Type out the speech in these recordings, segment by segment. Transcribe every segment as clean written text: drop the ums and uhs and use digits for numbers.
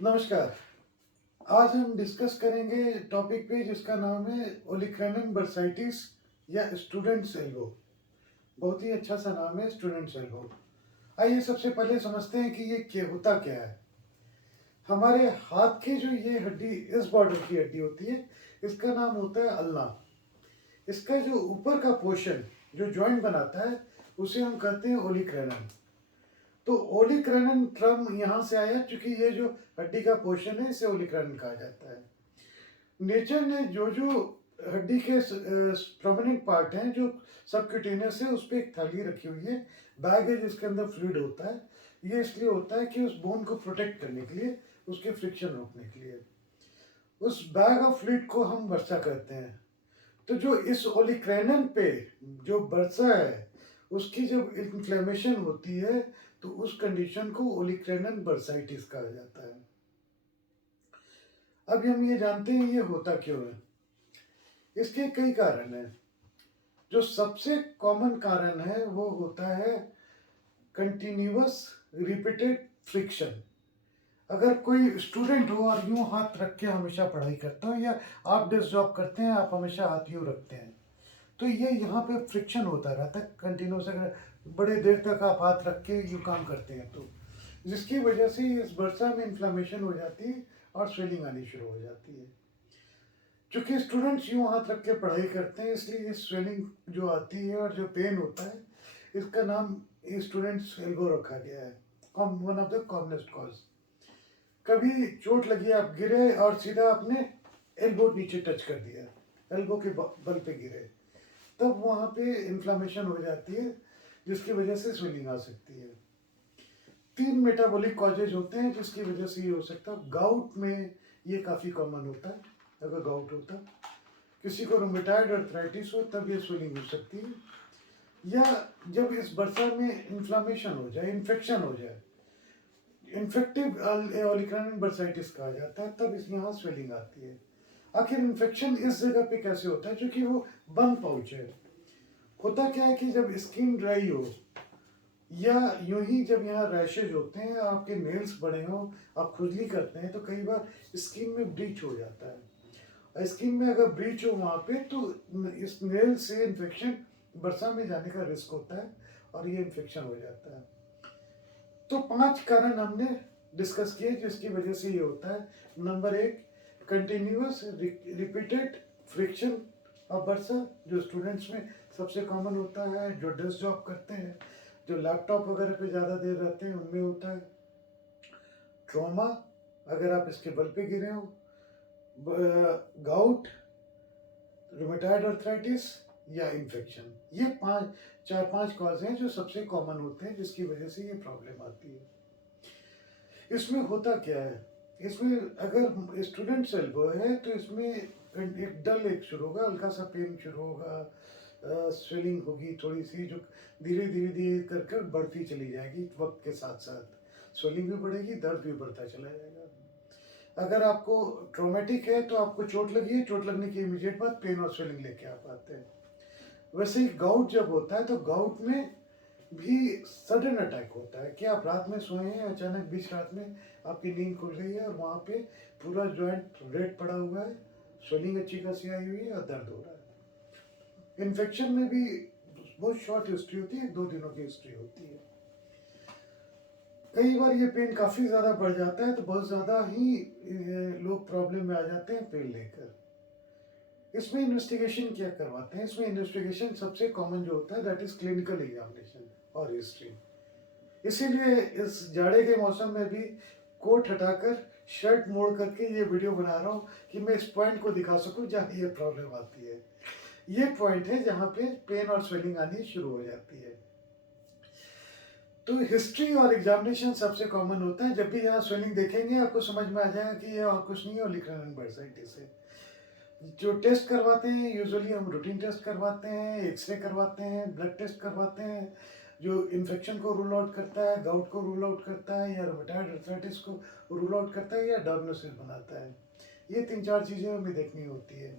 नमस्कार। आज हम डिस्कस करेंगे टॉपिक पे जिसका नाम है ओलिक्रेनन बर्साइटिस या स्टूडेंट्स एल्बो। बहुत ही अच्छा सा नाम है स्टूडेंट्स एल्बो। आइए सबसे पहले समझते हैं कि ये क्या होता क्या है। हमारे हाथ की जो ये हड्डी इस बॉर्डर की हड्डी होती है, इसका नाम होता है अल्ना। इसका जो ऊपर का पोर्शन जो जॉइंट बनाता है उसे हम कहते हैं ओलिक्रेनन। तो ओलिक्रेनन टर्म यहाँ से आया क्योंकि ये जो हड्डी का पोर्शन है इसे ओलिक्रेनन कहा जाता है। नेचर ने जो जो हड्डी के प्रोमिनेंट पार्ट हैं जो सबक्यूटेनियस है उस पर एक थैली रखी हुई है, बैग है जिसके अंदर फ्लूइड होता है। ये इसलिए होता है कि उस बोन को प्रोटेक्ट करने के लिए, उसके फ्रिक्शन रोकने के लिए। उस बैग ऑफ फ्लूइड को हम वर्सा कहते हैं। तो जो इस ओलिक्रेनन पे जो बर्सा है उसकी जब इन्फ्लेमेशन होती है तो उस कंडीशन को ओलिक्रेनन बर्साइटिस कहा जाता है। अब हम ये जानते हैं ये होता क्यों है। इसके कई कारण हैं। जो सबसे कॉमन कारण है वो होता है कंटिन्यूअस रिपीटेड फ्रिक्शन। अगर कोई स्टूडेंट हो और यूं हाथ रख के हमेशा पढ़ाई करता हो, या आप डेस्क जॉब करते हैं आप हमेशा हाथ यूं रखते हैं, तो ये यहाँ पे फ्रिक्शन होता रहता है कंटिन्यूस। अगर बड़े देर तक आप हाथ रख के यूं काम करते हैं तो जिसकी वजह से इस बर्सा में इन्फ्लेमेशन हो जाती है और स्वेलिंग आनी शुरू हो जाती है। क्योंकि स्टूडेंट्स यूं हाथ रख के पढ़ाई करते हैं इसलिए ये स्वेलिंग जो आती है और जो पेन होता है इसका नाम स्टूडेंट्स एल्बो रखा गया है। One of the commonest cause. कभी चोट लगी, आप गिरे और सीधा अपने एल्बो नीचे टच कर दिया, एल्बो के बल पे गिरे, तब वहाँ पे इन्फ्लामेशन हो जाती है जिसकी वजह से स्वेलिंग आ सकती है। 3 मेटाबॉलिक कॉजेज होते हैं जिसकी वजह से ये हो सकता है। गाउट में ये काफ़ी कॉमन होता है। अगर गाउट होता, किसी को रोमेटाइड अर्थराइटिस हो तब ये स्वेलिंग हो सकती है, या जब इस बर्सा में इन्फ्लामेशन हो जाए, इन्फेक्शन हो जाए, इन्फेक्टिव ओलिक्रानिन बर्साइटिस कहा जाता है, तब इस यहाँ स्वेलिंग आती है। आखिर इन्फेक्शन इस जगह पे कैसे होता है? क्योंकि वो बंद पाउच है। होता क्या है कि जब स्किन ड्राई हो या यूं ही जब यहाँ रैशेज होते हैं, आपके नेल्स बड़े हों, आप खुजली करते हैं, तो कई बार स्किन में ब्लीच हो जाता है। स्किन में अगर ब्लीच हो वहाँ पे तो इस नेल से इन्फेक्शन बरसा में जाने का रिस्क होता है और ये इन्फेक्शन हो जाता है। तो 5 कारण हमने डिस्कस किए जिसकी वजह से ये होता है। Number 1, continuous repeated friction of bursa, जो स्टूडेंट्स में सबसे कॉमन होता है, जो डेस्क जॉब करते हैं, जो लैपटॉप वगैरह पे ज़्यादा देर रहते हैं उनमें होता है। ट्रॉमा, अगर आप इसके बल पे गिरे हो, गाउट, रूमेटॉइड अर्थराइटिस या इन्फेक्शन। ये 4-5 कॉज हैं जो सबसे कॉमन होते हैं जिसकी वजह से ये प्रॉब्लम आती है। इसमें होता क्या है, इसमें अगर स्टूडेंट एल्बो है तो इसमें एक डल एक शुरू होगा, हल्का सा पेन शुरू होगा, स्वेलिंग होगी थोड़ी सी, जो धीरे धीरे धीरे करके बढ़ती चली जाएगी वक्त के साथ साथ। स्वेलिंग भी बढ़ेगी, दर्द भी बढ़ता चला जाएगा। अगर आपको ट्रोमेटिक है तो आपको चोट लगी है, चोट लगने की इमीडिएट बाद पेन और स्वेलिंग लेके आप आते हैं। वैसे ही गाउट जब होता है तो गाउट में भी सडन अटैक होता है कि आप रात में सोए हैं, अचानक बीच रात में आपकी नींद खुल गई है और वहाँ पे पूरा जॉइंट रेड पड़ा हुआ है, स्वेलिंग अच्छी खासी आई हुई है और दर्द हो रहा है। इन्फेक्शन में भी बहुत शॉर्ट हिस्ट्री होती है, 2 दिनों की हिस्ट्री होती है। कई बार ये पेन काफ़ी ज़्यादा बढ़ जाता है तो बहुत ज़्यादा ही लोग प्रॉब्लम में आ जाते हैं पेन लेकर। इसमें इन्वेस्टिगेशन क्या करवाते हैं? इसमें इन्वेस्टिगेशन सबसे कॉमन जो होता है दैट इज क्लिनिकल एग्जामिनेशन और हिस्ट्री। इसीलिए इस जाड़े के मौसम में भी कोट हटाकर शर्ट मोड़ करके ये वीडियो बना रहा हूँ कि मैं इस पॉइंट को दिखा सकूँ जहाँ ये प्रॉब्लम आती है। ये पॉइंट है जहाँ पे पेन और स्वेलिंग आनी शुरू हो जाती है। तो हिस्ट्री और एग्जामिनेशन सबसे कॉमन होता है। जब भी यहाँ स्वेलिंग देखेंगे आपको समझ में आ जाएगा कि ये और कुछ नहीं है, ओलिक्रानिन बर्साइटिस है। जो टेस्ट करवाते हैं यूजुअली हम रूटीन टेस्ट करवाते हैं, एक्सरे करवाते हैं, ब्लड टेस्ट करवाते हैं, जो इन्फेक्शन को रूल आउट करता है, गाउट को रूल आउट करता है, या रूमेटॉइड अर्थराइटिस को रूल आउट करता है, या डायग्नोसिस बनाता है। ये 3-4 चीज़ें हमें देखनी होती है।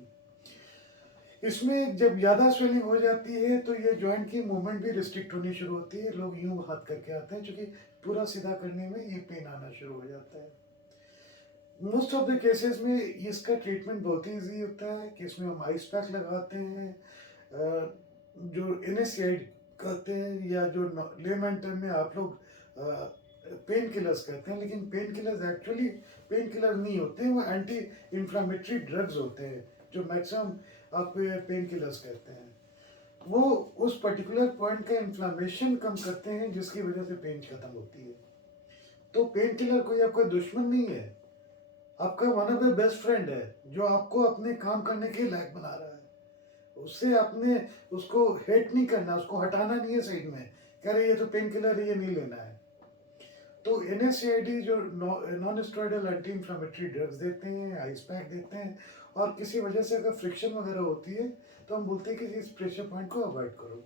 इसमें जब ज़्यादा स्वेलिंग हो जाती है तो ये जॉइंट की मूवमेंट भी रिस्ट्रिक्ट होनी शुरू होती है। लोग यूं हाथ करके आते हैं क्योंकि पूरा सीधा करने में ये पेन आना शुरू हो जाता है। मोस्ट ऑफ द केसेस में इसका ट्रीटमेंट बहुत ही ईजी होता है कि इसमें हम आइस पैक लगाते हैं, जो एनएसएआईडी कहते हैं, या जो लेमैन टर्म में आप लोग पेन किलर्स कहते हैं, लेकिन pain killers actually pain killer नहीं होते हैं, वो एंटी इंफ्लामेटरी ड्रग्स होते हैं जो मैक्सिमम आप पेन किलर्स कहते हैं। वो उस पर्टिकुलर पॉइंट का इन्फ्लामेशन कम करते हैं जिसकी वजह से पेन खत्म होती है। तो पेन किलर कोई आपका दुश्मन नहीं है, आपका one of the best friend है जो आपको अपने काम करने के लायक बना रहा है। उससे आपने उसको हेट नहीं करना, उसको हटाना नहीं है साइड में, कह रहे ये तो पेन किलर है, ये नहीं लेना है। तो एनएसएआईडी जो non steroidal anti inflammatory drugs देते हैं, आइस पैक देते हैं, और किसी वजह से अगर फ्रिक्शन वगैरह होती है तो हम बोलते हैं कि इस प्रेशर पॉइंट को अवॉइड करो।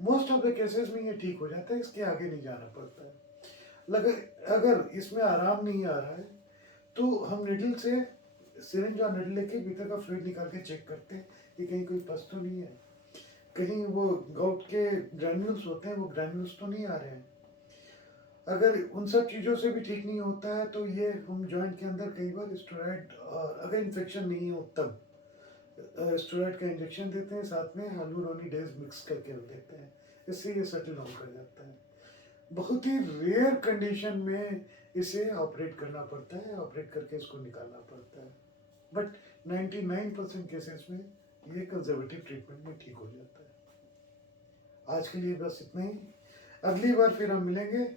मोस्ट ऑफ द केसेस में ये ठीक हो जाता है, इसके आगे नहीं जाना पड़ता है। अगर इसमें आराम नहीं आ रहा है तो हम निडल से सिरिंज और निडल लेके भीतर का फ्लूइड निकाल के चेक करते हैं कि कहीं कोई पस तो नहीं है, कहीं वो गाउट के ग्रैन्यूल्स होते हैं वो ग्रैन्यूल्स तो नहीं आ रहे हैं। अगर उन सब चीज़ों से भी ठीक नहीं होता है तो ये हम जॉइंट के अंदर कई बार स्टेरॉइड, अगर इन्फेक्शन नहीं हो तब स्टेरॉइड का इंजेक्शन देते हैं, साथ में हाइलुरोनिडेज मिक्स करके देते हैं, इससे ये सेटल डाउन कर जाता है। बहुत ही रेयर कंडीशन में इसे ऑपरेट करना पड़ता है, ऑपरेट करके इसको निकालना पड़ता है, बट 99% केसेस में ये कंजर्वेटिव ट्रीटमेंट में ठीक हो जाता है। आज के लिए बस इतना ही। अगली बार फिर हम मिलेंगे।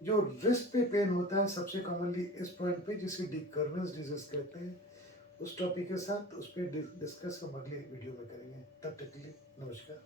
जो रिस्ट पे पेन होता है सबसे कॉमनली इस पॉइंट पे, जिसे डी कर्नल्स डिजीज कहते हैं, उस टॉपिक के साथ उस पर डिस्कस हम अगले वीडियो में करेंगे। तब तक के लिए नमस्कार।